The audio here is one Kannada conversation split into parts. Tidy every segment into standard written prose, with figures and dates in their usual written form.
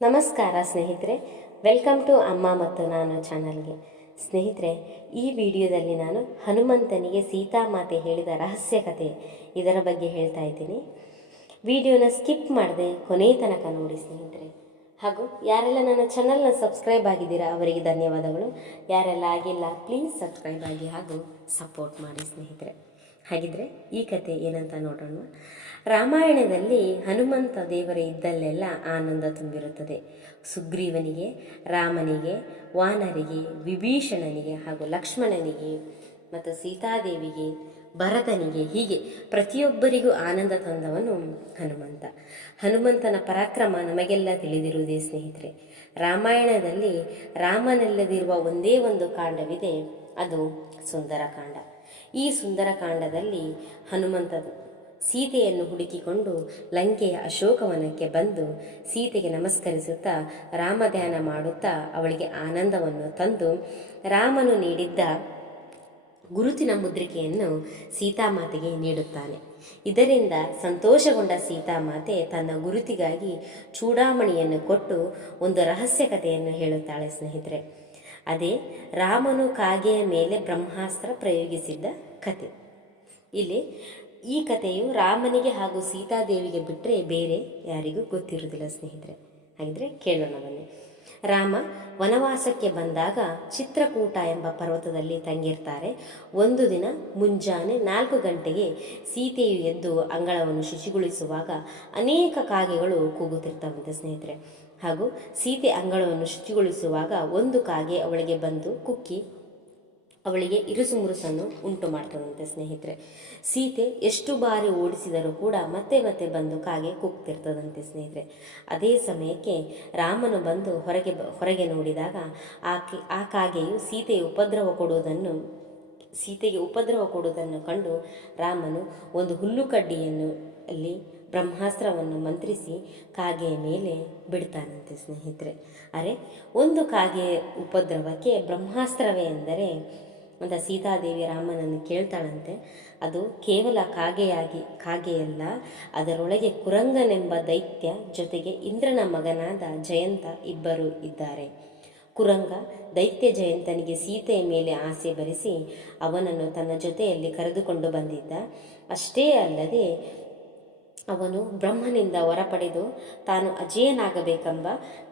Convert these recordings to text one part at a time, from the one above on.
ನಮಸ್ಕಾರ ಸ್ನೇಹಿತರೆ, ವೆಲ್ಕಮ್ ಟು ಅಮ್ಮ ಮತ್ತು ನಾನು ಚಾನಲ್ಗೆ. ಸ್ನೇಹಿತರೆ, ಈ ವಿಡಿಯೋದಲ್ಲಿ ನಾನು ಹನುಮಂತನಿಗೆ ಸೀತಾಮಾತೆ ಹೇಳಿದ ರಹಸ್ಯ ಕಥೆ ಇದರ ಬಗ್ಗೆ ಹೇಳ್ತಾ ಇದ್ದೀನಿ. ವಿಡಿಯೋನ ಸ್ಕಿಪ್ ಮಾಡದೆ ಕೊನೆ ತನಕ ನೋಡಿ ಸ್ನೇಹಿತರೆ. ಹಾಗೂ ಯಾರೆಲ್ಲ ನನ್ನ ಚಾನಲ್ನ ಸಬ್ಸ್ಕ್ರೈಬ್ ಆಗಿದ್ದೀರಾ ಅವರಿಗೆ ಧನ್ಯವಾದಗಳು. ಯಾರೆಲ್ಲ ಆಗಿಲ್ಲ ಪ್ಲೀಸ್ ಸಬ್ಸ್ಕ್ರೈಬ್ ಆಗಿ ಹಾಗೂ ಸಪೋರ್ಟ್ ಮಾಡಿ ಸ್ನೇಹಿತರೆ. ಹಾಗಿದ್ರೆ ಈ ಕತೆ ಏನಂತ ನೋಡೋಣ. ರಾಮಾಯಣದಲ್ಲಿ ಹನುಮಂತ ದೇವರ ಇದ್ದಲ್ಲೆಲ್ಲ ಆನಂದ ತುಂಬಿರುತ್ತದೆ. ಸುಗ್ರೀವನಿಗೆ, ರಾಮನಿಗೆ, ವಾನರಿಗೆ, ವಿಭೀಷಣನಿಗೆ ಹಾಗೂ ಲಕ್ಷ್ಮಣನಿಗೆ ಮತ್ತು ಸೀತಾದೇವಿಗೆ, ಭರತನಿಗೆ, ಹೀಗೆ ಪ್ರತಿಯೊಬ್ಬರಿಗೂ ಆನಂದ ತಂದವನು ಹನುಮಂತ. ಹನುಮಂತನ ಪರಾಕ್ರಮ ನಮಗೆಲ್ಲ ತಿಳಿದಿರುವುದೇ ಸ್ನೇಹಿತರೆ. ರಾಮಾಯಣದಲ್ಲಿ ರಾಮನಲ್ಲದಿರುವ ಒಂದೇ ಒಂದು ಕಾಂಡವಿದೆ, ಅದು ಸುಂದರಕಾಂಡ. ಈ ಸುಂದರಕಾಂಡದಲ್ಲಿ ಹನುಮಂತ ಸೀತೆಯನ್ನು ಹುಡುಕಿಕೊಂಡು ಲಂಕೆಯ ಅಶೋಕವನಕ್ಕೆ ಬಂದು ಸೀತೆಗೆ ನಮಸ್ಕರಿಸುತ್ತಾ ರಾಮಧ್ಯಾನ ಮಾಡುತ್ತಾ ಅವಳಿಗೆ ಆನಂದವನ್ನು ತಂದು ರಾಮನು ನೀಡಿದ್ದ ಗುರುತಿನ ಮುದ್ರಿಕೆಯನ್ನು ಸೀತಾಮಾತೆಗೆ ನೀಡುತ್ತಾನೆ. ಇದರಿಂದ ಸಂತೋಷಗೊಂಡ ಸೀತಾಮಾತೆ ತನ್ನ ಗುರುತಿಗಾಗಿ ಚೂಡಾಮಣಿಯನ್ನು ಕೊಟ್ಟು ಒಂದು ರಹಸ್ಯ ಕಥೆಯನ್ನು ಹೇಳುತ್ತಾಳೆ ಸ್ನೇಹಿತರೆ. ಅದೇ ರಾಮನು ಕಾಗೆಯ ಮೇಲೆ ಬ್ರಹ್ಮಾಸ್ತ್ರ ಪ್ರಯೋಗಿಸಿದ್ದ ಕತೆ. ಇಲ್ಲಿ ಈ ಕಥೆಯು ರಾಮನಿಗೆ ಹಾಗೂ ಸೀತಾದೇವಿಗೆ ಬಿಟ್ಟರೆ ಬೇರೆ ಯಾರಿಗೂ ಗೊತ್ತಿರುವುದಿಲ್ಲ ಸ್ನೇಹಿತರೆ. ಹಾಗಿದ್ರೆ ಕೇಳೋಣ ಬನ್ನಿ. ರಾಮ ವನವಾಸಕ್ಕೆ ಬಂದಾಗ ಚಿತ್ರಕೂಟ ಎಂಬ ಪರ್ವತದಲ್ಲಿ ತಂಗಿರ್ತಾರೆ. ಒಂದು ದಿನ ಮುಂಜಾನೆ 4 ಗಂಟೆಗೆ ಸೀತೆಯು ಎದ್ದು ಅಂಗಳವನ್ನು ಶುಚಿಗೊಳಿಸುವಾಗ ಅನೇಕ ಕಾಗೆಗಳು ಕೂಗುತ್ತಿರ್ತಾವಂತೆ ಸ್ನೇಹಿತರೆ. ಹಾಗೂ ಸೀತೆ ಅಂಗಳವನ್ನು ಶುಚಿಗೊಳಿಸುವಾಗ ಒಂದು ಕಾಗೆ ಅವಳಿಗೆ ಬಂದು ಕುಕ್ಕಿ ಅವಳಿಗೆ ಇರುಸು ಮುರುಸನ್ನು ಉಂಟು ಮಾಡ್ತದಂತೆ ಸ್ನೇಹಿತರೆ. ಸೀತೆ ಎಷ್ಟು ಬಾರಿ ಓಡಿಸಿದರೂ ಕೂಡ ಮತ್ತೆ ಮತ್ತೆ ಬಂದು ಕಾಗೆ ಕೂಗ್ತಿರ್ತದಂತೆ ಸ್ನೇಹಿತರೆ. ಅದೇ ಸಮಯಕ್ಕೆ ರಾಮನು ಬಂದು ಹೊರಗೆ ನೋಡಿದಾಗ ಆ ಕಾಗೆಯು ಸೀತೆಗೆ ಉಪದ್ರವ ಕೊಡುವುದನ್ನು ಕಂಡು ರಾಮನು ಒಂದು ಹುಲ್ಲುಕಡ್ಡಿಯನ್ನು ಅಲ್ಲಿ ಬ್ರಹ್ಮಾಸ್ತ್ರವನ್ನು ಮಂತ್ರಿಸಿ ಕಾಗೆಯ ಮೇಲೆ ಬಿಡ್ತಾನಂತೆ ಸ್ನೇಹಿತರೆ. ಒಂದು ಕಾಗೆಯ ಉಪದ್ರವಕ್ಕೆ ಬ್ರಹ್ಮಾಸ್ತ್ರವೇ ಎಂದರೆ ಅಂತ ಸೀತಾದೇವಿ ರಾಮನನ್ನು ಕೇಳ್ತಾಳಂತೆ. ಅದು ಕೇವಲ ಕಾಗೆಯಲ್ಲ, ಅದರೊಳಗೆ ಕುರಂಗನೆಂಬ ದೈತ್ಯ ಜೊತೆಗೆ ಇಂದ್ರನ ಮಗನಾದ ಜಯಂತ ಇಬ್ಬರು ಇದ್ದಾರೆ. ಕುರಂಗ ದೈತ್ಯ ಜಯಂತನಿಗೆ ಸೀತೆಯ ಮೇಲೆ ಆಸೆ ಬರಿಸಿ ಅವನನ್ನು ತನ್ನ ಜೊತೆಯಲ್ಲಿ ಕರೆದುಕೊಂಡು ಬಂದಿದ್ದ. ಅಷ್ಟೇ ಅಲ್ಲದೆ ಅವನು ಬ್ರಹ್ಮನಿಂದ ವರ ಪಡೆದು ತಾನು ಅಜೇಯನಾಗಬೇಕೆಂಬ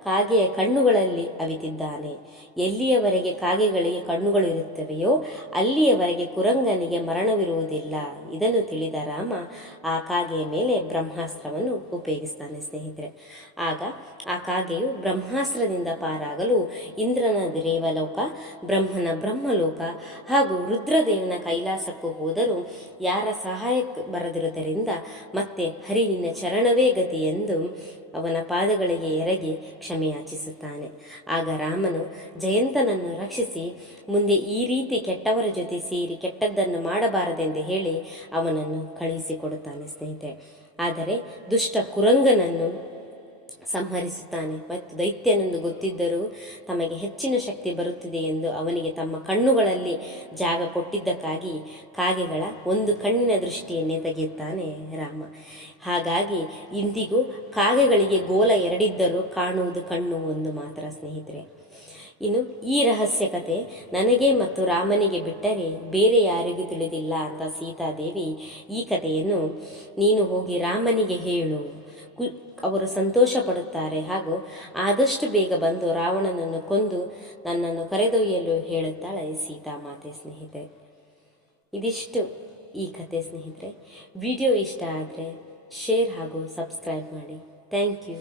ಕಾಗೆಯ ಕಣ್ಣುಗಳಲ್ಲಿ ಅವಿತಿದ್ದಾನೆ. ಎಲ್ಲಿಯವರೆಗೆ ಕಾಗೆಗಳಿಗೆ ಕಣ್ಣುಗಳು ಇರುತ್ತವೆಯೋ ಅಲ್ಲಿಯವರೆಗೆ ಕುರಂಗನಿಗೆ ಮರಣವಿರುವುದಿಲ್ಲ. ಇದನ್ನು ತಿಳಿದ ರಾಮ ಆ ಕಾಗೆಯ ಮೇಲೆ ಬ್ರಹ್ಮಾಸ್ತ್ರವನ್ನು ಉಪಯೋಗಿಸ್ತಾನೆ ಸ್ನೇಹಿತರೆ. ಆಗ ಆ ಕಾಗೆಯು ಬ್ರಹ್ಮಾಸ್ತ್ರದಿಂದ ಪಾರಾಗಲು ಇಂದ್ರನ ದೇವಲೋಕ, ಬ್ರಹ್ಮನ ಬ್ರಹ್ಮಲೋಕ ಹಾಗೂ ರುದ್ರದೇವನ ಕೈಲಾಸಕ್ಕೂ ಹೋದರೂ ಯಾರ ಸಹಾಯಕ್ಕೆ ಬರದಿರುವುದರಿಂದ ಮತ್ತೆ ಹರಿವಿನ ಚರಣವೇ ಗತಿ ಎಂದು ಅವನ ಪಾದಗಳಿಗೆ ಎರಗಿ ಕ್ಷಮೆಯಾಚಿಸುತ್ತಾನೆ. ಆಗ ರಾಮನು ಜಯಂತನನ್ನು ರಕ್ಷಿಸಿ ಮುಂದೆ ಈ ರೀತಿ ಕೆಟ್ಟವರ ಜೊತೆ ಸೇರಿ ಕೆಟ್ಟದ್ದನ್ನು ಮಾಡಬಾರದೆಂದು ಹೇಳಿ ಅವನನ್ನು ಕಳುಹಿಸಿಕೊಡುತ್ತಾನೆ ಸ್ನೇಹಿತರೆ. ಆದರೆ ದುಷ್ಟ ಕುರಂಗನನ್ನು ಸಂಹರಿಸುತ್ತಾನೆ. ಮತ್ತು ದೈತ್ಯನೆಂದು ಗೊತ್ತಿದ್ದರೂ ತಮಗೆ ಹೆಚ್ಚಿನ ಶಕ್ತಿ ಬರುತ್ತಿದೆ ಎಂದು ಅವನಿಗೆ ತಮ್ಮ ಕಣ್ಣುಗಳಲ್ಲಿ ಜಾಗ ಕೊಟ್ಟಿದ್ದಕ್ಕಾಗಿ ಕಾಗೆಗಳ ಒಂದು ಕಣ್ಣಿನ ದೃಷ್ಟಿಯನ್ನೇ ತೆಗೆಯುತ್ತಾನೆ ರಾಮ. ಹಾಗಾಗಿ ಇಂದಿಗೂ ಕಾಗೆಗಳಿಗೆ ಗೋಲ ಎರಡಿದ್ದರೂ ಕಾಣುವುದು ಕಣ್ಣು ಒಂದು ಮಾತ್ರ ಸ್ನೇಹಿತರೆ. ಇನ್ನು ಈ ರಹಸ್ಯ ಕತೆ ನನಗೆ ಮತ್ತು ರಾಮನಿಗೆ ಬಿಟ್ಟರೆ ಬೇರೆ ಯಾರಿಗೂ ತಿಳಿದಿಲ್ಲ ಅಂತ ಸೀತಾದೇವಿ ಈ ಕಥೆಯನ್ನು ನೀನು ಹೋಗಿ ರಾಮನಿಗೆ ಹೇಳು, ಅವರು ಸಂತೋಷ ಪಡುತ್ತಾರೆ ಹಾಗೂ ಆದಷ್ಟು ಬೇಗ ಬಂದು ರಾವಣನನ್ನು ಕೊಂದು ನನ್ನನ್ನು ಕರೆದೊಯ್ಯಲು ಹೇಳುತ್ತಾಳೆ ಸೀತಾಮಾತೆ ಸ್ನೇಹಿತರೆ. ಇದಿಷ್ಟು ಈ ಕತೆ ಸ್ನೇಹಿತರೆ. ವಿಡಿಯೋ ಇಷ್ಟ ಆದರೆ ಶೇರ್ ಹಾಗೂ ಸಬ್ಸ್ಕ್ರೈಬ್ ಮಾಡಿ. Thank you.